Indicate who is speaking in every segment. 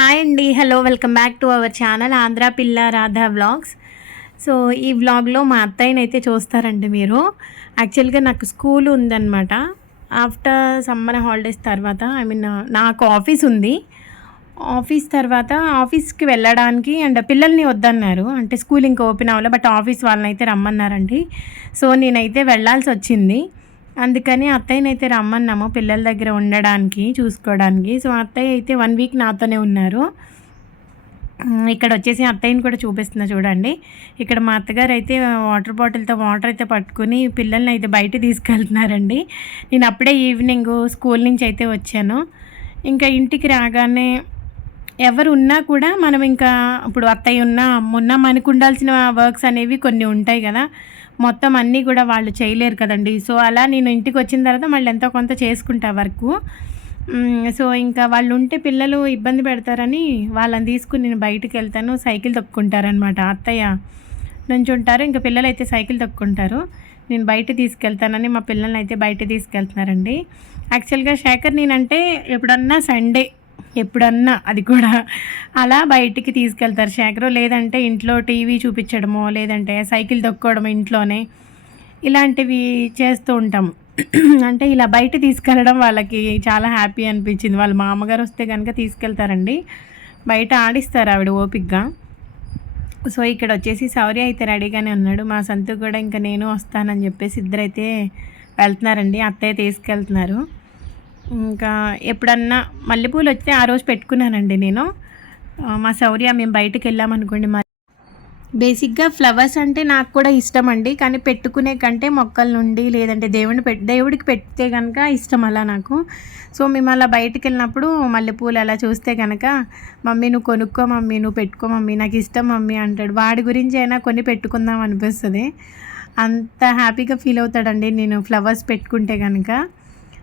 Speaker 1: Hi అండి. Hello welcome back to our channel Andhra పిల్ల Radha vlogs. So ఈ వ్లాగ్లో మా అత్తయ్యని అయితే చూస్తారండి మీరు. యాక్చువల్గా నాకు స్కూల్ ఉందన్నమాట. ఆఫ్టర్ సమ్మర్ హాలిడేస్ తర్వాత ఐ మీన్ నాకు ఆఫీస్ ఉంది. ఆఫీస్ తర్వాత ఆఫీస్కి వెళ్ళడానికి అండ్ పిల్లల్ని వద్దన్నారు. అంటే స్కూల్ ఇంకా ఓపెన్ అవ్వాలి బట్ ఆఫీస్ వాళ్ళని అయితే రమ్మన్నారండి. సో నేనైతే వెళ్ళాల్సి వచ్చింది. అందుకని అత్తయ్యనైతే రమ్మన్నాము పిల్లల దగ్గర ఉండడానికి చూసుకోవడానికి. సో అత్తయ్య అయితే వన్ వీక్ నాతోనే ఉన్నారు. ఇక్కడ వచ్చేసి అత్తయ్యని కూడా చూపిస్తున్నా చూడండి. ఇక్కడ మా అత్తగారు అయితే వాటర్ బాటిల్తో వాటర్ అయితే పట్టుకుని పిల్లల్ని అయితే బయట తీసుకెళ్తున్నారండి. నేను అప్పుడే ఈవినింగ్ స్కూల్ నుంచి అయితే వచ్చాను. ఇంకా ఇంటికి రాగానే ఎవరు ఉన్నా కూడా మనం ఇంకా ఇప్పుడు అత్తయ్య ఉన్నా అమ్మ ఉన్నా మనకు ఉండాల్సిన వర్క్స్ అనేవి కొన్ని ఉంటాయి కదా. మొత్తం అన్నీ కూడా వాళ్ళు చేయలేరు కదండి. సో అలా నేను ఇంటికి వచ్చిన తర్వాత మళ్ళీ ఎంతో కొంత చేసుకుంటా వర్క్. సో ఇంకా వాళ్ళు ఉంటే పిల్లలు ఇబ్బంది పెడతారని వాళ్ళని తీసుకుని నేను బయటకు వెళ్తాను. సైకిల్ తొక్కుంటారనమాట అత్తయ్య. నుంచి ఉంటారు. ఇంకా పిల్లలు అయితే సైకిల్ తొక్కుంటారు నేను బయట తీసుకెళ్తానని మా పిల్లల్ని అయితే బయట తీసుకెళ్తున్నారండి. యాక్చువల్గా శేఖర్ నేనంటే ఎప్పుడన్నా సండే ఎప్పుడన్నా అది కూడా. అలా బయటికి తీసుకెళ్తారు శేఖరు. లేదంటే ఇంట్లో టీవీ చూపించడమో లేదంటే సైకిల్ తొక్కోవడం ఇంట్లోనే ఇలాంటివి చేస్తూ ఉంటాము అంటే ఇలా బయట తీసుకెళ్ళడం వాళ్ళకి చాలా హ్యాపీ అనిపించింది. వాళ్ళ మామగారు వస్తే కనుక తీసుకెళ్తారండి. బయట ఆడిస్తారు ఆవిడ ఓపిక్గా సో ఇక్కడ వచ్చేసి సౌర్య అయితే రెడీగానే ఉన్నాడు. మా సంతు కూడా ఇంకా నేను వస్తానని చెప్పేసి ఇద్దరైతే వెళ్తున్నారండి. అత్తయ్య తీసుకెళ్తున్నారు. ఇంకా ఎప్పుడన్నా మల్లెపూలు వస్తే ఆ రోజు పెట్టుకున్నానండి నేను. మా శౌర్య మేము బయటకు వెళ్ళామనుకోండి మా బేసిక్గా ఫ్లవర్స్ అంటే నాకు కూడా ఇష్టం అండి. కానీ పెట్టుకునే కంటే మొక్కల నుండి లేదంటే దేవుడిని పెట్ దేవుడికి పెడితే కనుక ఇష్టం అలా నాకు. సో మేము అలా బయటకు వెళ్ళినప్పుడు మల్లెపూలు అలా చూస్తే కనుక మమ్మీ నువ్వు కొనుక్కో మమ్మీ నువ్వు పెట్టుకో మమ్మీ నాకు ఇష్టం మమ్మీ అంటాడు. వాడి గురించి అయినా కొని పెట్టుకుందాం అనిపిస్తుంది. అంత హ్యాపీగా ఫీల్ అవుతాడండి నేను ఫ్లవర్స్ పెట్టుకుంటే కనుక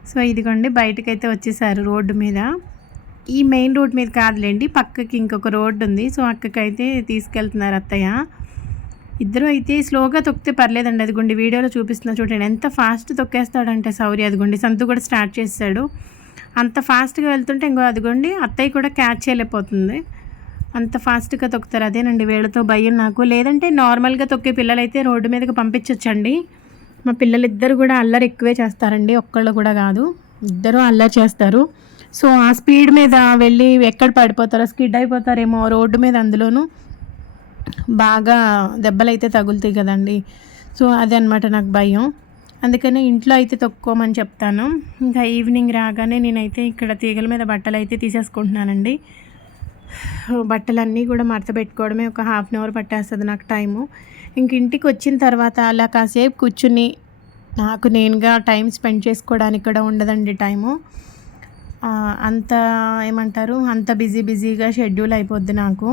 Speaker 1: సో ఇదిగోండి బయటకైతే వచ్చేసారు రోడ్డు మీద. ఈ మెయిన్ రోడ్ మీద కాదులేండి పక్కకి ఇంకొక రోడ్డు ఉంది. సో అక్కకైతే తీసుకెళ్తున్నారు అత్తయ్య. ఇద్దరు అయితే స్లోగా తొక్కితే పర్లేదండి. అదిగోండి వీడియోలో చూపిస్తున్నా చూడండి ఎంత ఫాస్ట్ తొక్కేస్తాడంటే సౌర్య అదిగోండి సంతు కూడా స్టార్ట్ చేస్తాడు అంత ఫాస్ట్గా వెళ్తుంటే ఇంకో అదిగోండి అత్తయ్య కూడా క్యాచ్ చేయలేకపోతుంది. అంత ఫాస్ట్గా తొక్కుతారు. అదేనండి వీళ్ళతో భయం నాకు. లేదంటే నార్మల్గా తొక్కే పిల్లలైతే రోడ్డు మీదకి పంపించవచ్చండి మా పిల్లలిద్దరు కూడా అల్లరి ఎక్కువే చేస్తారండి. ఒక్కళ్ళు కూడా కాదు. ఇద్దరు అల్లరి చేస్తారు. సో ఆ స్పీడ్ మీద వెళ్ళి ఎక్కడ పడిపోతారో స్కిడ్ అయిపోతారేమో రోడ్డు మీద అందులోనూ బాగా దెబ్బలైతే తగులుతాయి కదండి. సో అదే అనమాట నాకు భయం. అందుకనే ఇంట్లో అయితే తొక్కోమని చెప్తాను. ఇంకా ఈవినింగ్ రాగానే నేనైతే ఇక్కడ తీగల మీద బట్టలు అయితే తీసేసుకుంటున్నానండి. బట్టలన్నీ కూడా మడత పెట్టుకోవడమే ఒక హాఫ్ అన్ అవర్ పట్టేస్తుంది నాకు టైము. ఇంక ఇంటికి వచ్చిన తర్వాత అలా కాసేపు కూర్చుని నాకు నేనుగా టైం స్పెండ్ చేసుకోవడానికి కూడా ఉండదండి టైము. అంత ఏమంటారు? అంత బిజీ బిజీగా షెడ్యూల్ అయిపోద్ది నాకు.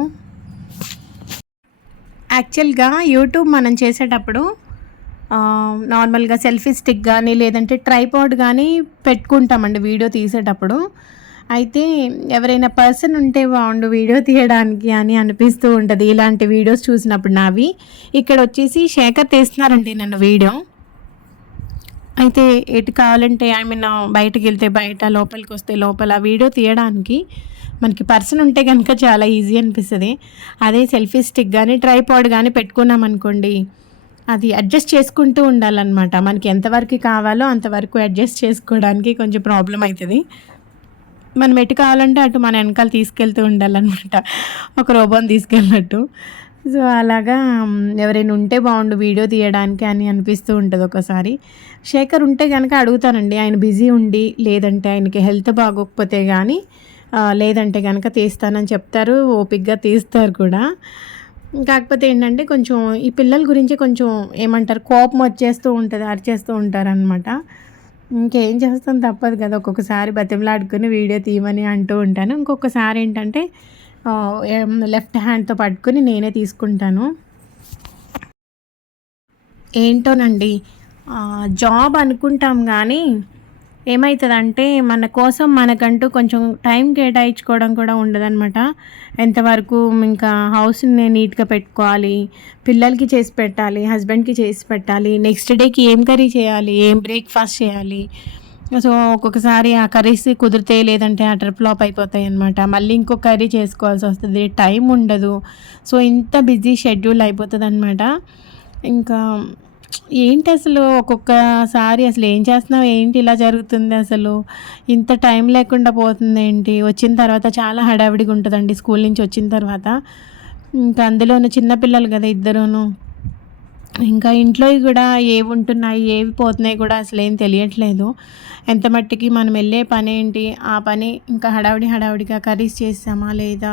Speaker 1: యాక్చువల్గా యూట్యూబ్ మనం చేసేటప్పుడు నార్మల్గా సెల్ఫీ స్టిక్ కానీ లేదంటే ట్రైపాడ్ కానీ పెట్టుకుంటామండి వీడియో తీసేటప్పుడు. అయితే ఎవరైనా పర్సన్ ఉంటే బాగుండు వీడియో తీయడానికి అని అనిపిస్తూ ఉంటుంది. ఇలాంటి వీడియోస్ చూసినప్పుడు నావి. ఇక్కడ వచ్చేసి శేఖర్ తీస్తున్నారండి నన్ను వీడియో. అయితే ఎటు కావాలంటే ఐ మీన్ బయటకు వెళ్తే బయట లోపలికి వస్తే లోపల వీడియో తీయడానికి మనకి పర్సన్ ఉంటే కనుక చాలా ఈజీ అనిపిస్తుంది. అదే సెల్ఫీ స్టిక్ కానీ ట్రైపాడ్ కానీ పెట్టుకున్నాం అనుకోండి అది అడ్జస్ట్ చేసుకుంటూ ఉండాలన్నమాట. మనకి ఎంతవరకు కావాలో అంతవరకు అడ్జస్ట్ చేసుకోవడానికి కొంచెం ప్రాబ్లం అవుతుంది. మనం ఎటు కావాలంటే అటు మన వెనకాల తీసుకెళ్తూ ఉండాలన్నమాట. ఒక రోబోని తీసుకెళ్ళినట్టు. సో అలాగా ఎవరైనా ఉంటే బాగుండు వీడియో తీయడానికి అని అనిపిస్తూ ఉంటుంది ఒకసారి. శేఖర్ ఉంటే కనుక అడుగుతానండి ఆయన బిజీ ఉండి లేదంటే ఆయనకి హెల్త్ బాగోకపోతే కానీ లేదంటే కనుక తీస్తానని చెప్తారు ఓపిక్గా తీస్తారు కూడా. కాకపోతే ఏంటంటే కొంచెం ఈ పిల్లల గురించి కొంచెం ఏమంటారు కోపం వచ్చేస్తూ ఉంటుంది అరిచేస్తూ ఉంటారు అనమాట ఇంకేం చేస్తాం? తప్పదు కదా. ఒక్కొక్కసారి బతిమలాడుకుని వీడియో తీయమని అంటూ ఉంటాను. ఇంకొకసారి ఏంటంటే లెఫ్ట్ హ్యాండ్తో పట్టుకుని నేనే తీసుకుంటాను. ఏంటోనండి జాబ్ అనుకుంటాం కానీ ఏమవుతుందంటే మన కోసం మనకంటూ కొంచెం టైం కేటాయించుకోవడం కూడా ఉండదనమాట ఎంతవరకు ఇంకా హౌస్ని నీట్గా పెట్టుకోవాలి పిల్లలకి చేసి పెట్టాలి హస్బెండ్కి చేసి పెట్టాలి నెక్స్ట్ డేకి ఏం కర్రీ చేయాలి ఏం బ్రేక్ఫాస్ట్ చేయాలి. సో ఒక్కొక్కసారి ఆ కర్రీస్ కుదిరితే లేదంటే అటర్ ఫ్లాప్ అయిపోతాయి అనమాట మళ్ళీ ఇంకో కర్రీ చేసుకోవాల్సి వస్తుంది టైం ఉండదు. సో ఇంత బిజీ షెడ్యూల్ అయిపోతుంది అనమాట ఇంకా ఏంటి అసలు ఒక్కొక్కసారి అసలు ఏం చేస్తున్నావు? ఏంటి ఇలా జరుగుతుంది అసలు? ఇంత టైం లేకుండా పోతుంది ఏంటి? వచ్చిన తర్వాత చాలా హడావిడిగా ఉంటుందండి స్కూల్ నుంచి వచ్చిన తర్వాత. ఇంకా అందులోనూ చిన్నపిల్లలు కదా ఇద్దరును. ఇంకా ఇంట్లో కూడా ఏవి ఉంటున్నాయి ఏవి పోతున్నాయి కూడా అసలు ఏం తెలియట్లేదు. ఎంత మట్టికి మనం వెళ్ళే పని ఏంటి? ఆ పని ఇంకా హడావిడి హడావిడిగా కర్రీస్ చేసామా లేదా?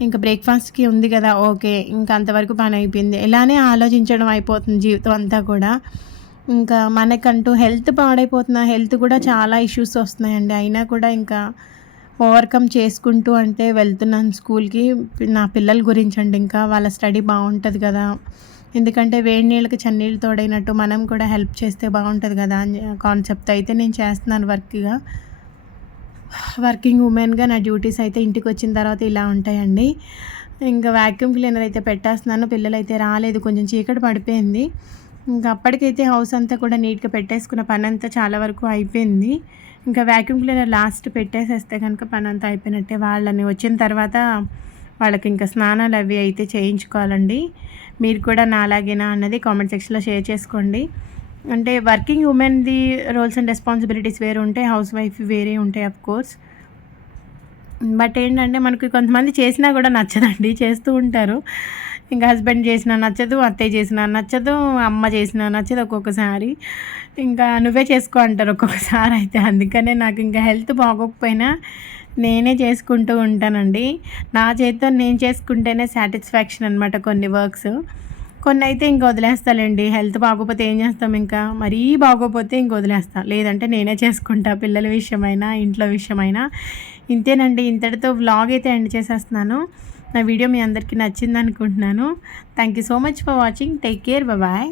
Speaker 1: ఇంకా బ్రేక్ఫాస్ట్కి ఉంది కదా ఓకే ఇంకా అంతవరకు పని అయిపోయింది. ఇలానే ఆలోచించడం అయిపోతుంది జీవితం అంతా కూడా. ఇంకా మనకంటూ హెల్త్ పాడైపోతున్న హెల్త్ కూడా చాలా ఇష్యూస్ వస్తున్నాయండి. అయినా కూడా ఇంకా ఓవర్కమ్ చేసుకుంటూ అంటే వెళ్తున్నాను స్కూల్కి. నా పిల్లల గురించి అండి ఇంకా వాళ్ళ స్టడీ బాగుంటుంది కదా. ఎందుకంటే వేడి నీళ్ళకి చన్నీళ్ళు తోడైనట్టు మనం కూడా హెల్ప్ చేస్తే బాగుంటుంది కదా అని కాన్సెప్ట్ అయితే నేను చేస్తున్నాను వర్క్గా. వర్కింగ్ ఉమెన్గా నా డ్యూటీస్ అయితే ఇంటికి వచ్చిన తర్వాత ఇలా ఉంటాయండి. ఇంకా వ్యాక్యూమ్ క్లీనర్ అయితే పెట్టేస్తున్నాను. పిల్లలు అయితే రాలేదు. కొంచెం చీకటి పడిపోయింది. ఇంకా అప్పటికైతే హౌస్ అంతా కూడా నీట్గా పెట్టేసుకున్న పని అంతా చాలా వరకు అయిపోయింది. ఇంకా వ్యాక్యూమ్ క్లీనర్ లాస్ట్ పెట్టేసేస్తే కనుక పని అంతా అయిపోయినట్టే వాళ్ళని వచ్చిన తర్వాత వాళ్ళకి ఇంకా స్నానాలు అవి అయితే చేయించుకోవాలండి. మీరు కూడా నా అలాగేనా అన్నది కామెంట్ సెక్షన్లో షేర్ చేసుకోండి. అంటే వర్కింగ్ ఉమెన్ది రోల్స్ అండ్ రెస్పాన్సిబిలిటీస్ వేరే ఉంటాయి హౌస్ వైఫ్ వేరే ఉంటాయి అఫ్ కోర్స్ బట్ ఏంటంటే మనకి కొంతమంది చేసినా కూడా నచ్చదండి చేస్తూ ఉంటారు. ఇంకా హస్బెండ్ చేసినా నచ్చదు అత్తయ్య చేసినా నచ్చదు అమ్మ చేసినా నచ్చదు ఒక్కొక్కసారి. ఇంకా నువ్వే చేసుకో అంటారు ఒక్కొక్కసారి అయితే. అందుకనే నాకు ఇంకా హెల్త్ బాగోకపోయినా నేనే చేసుకుంటూ ఉంటానండి. నా చేతితో నేను చేసుకుంటేనే సాటిస్ఫాక్షన్ అనమాట కొన్ని వర్క్స్ కొన్ని అయితే ఇంక వదిలేస్తాలండి. హెల్త్ బాగోపోతే ఏం చేస్తాం ఇంకా? మరీ బాగోపోతే ఇంక వదిలేస్తా. లేదంటే నేనే చేసుకుంటా పిల్లల విషయమైనా ఇంట్లో విషయమైనా. ఇంతేనండి. ఇంతటితో వ్లాగ్ అయితే ఎండ్ చేసేస్తున్నాను. నా వీడియో మీ అందరికీ నచ్చింది అనుకుంటున్నాను thank you so much for watching take care bye